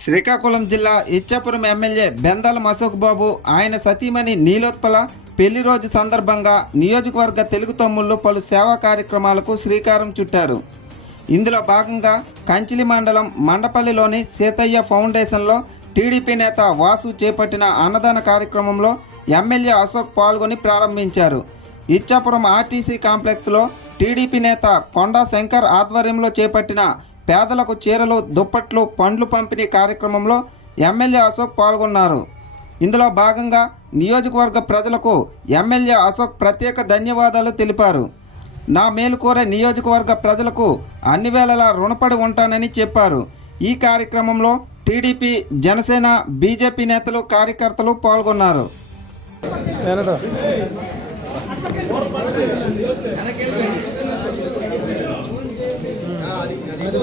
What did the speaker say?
శ్రీకాకుళం జిల్లా ఇచ్చాపురం ఎమ్మెల్యే బెందాల అశోక్ బాబు ఆయన సతీమణి నీలోత్పల పెళ్ళి రోజు సందర్భంగా నియోజకవర్గ తెలుగు తమ్ముళ్ళు పలు సేవా కార్యక్రమాలకు శ్రీకారం చుట్టారు. ఇందులో భాగంగా కంచిలి మండలం మండపల్లిలోని సీతయ్య ఫౌండేషన్లో టీడీపీ నేత వాసు చేపట్టిన అన్నదాన కార్యక్రమంలో ఎమ్మెల్యే అశోక్ పాల్గొని ప్రారంభించారు. ఇచ్చాపురం ఆర్టీసీ కాంప్లెక్స్లో టీడీపీ నేత కొండా శంకర్ ఆధ్వర్యంలో చేపట్టిన పేదలకు చీరలు దుప్పట్లు పండ్లు పంపిణీ కార్యక్రమంలో ఎమ్మెల్యే అశోక్ పాల్గొన్నారు. ఇందులో భాగంగా నియోజకవర్గ ప్రజలకు ఎమ్మెల్యే అశోక్ ప్రత్యేక ధన్యవాదాలు తెలిపారు. నా మేలు కోరే నియోజకవర్గ ప్రజలకు అన్ని వేళలా రుణపడి ఉంటానని చెప్పారు. ఈ కార్యక్రమంలో టీడీపీ జనసేన బీజేపీ నేతలు కార్యకర్తలు పాల్గొన్నారు. അത്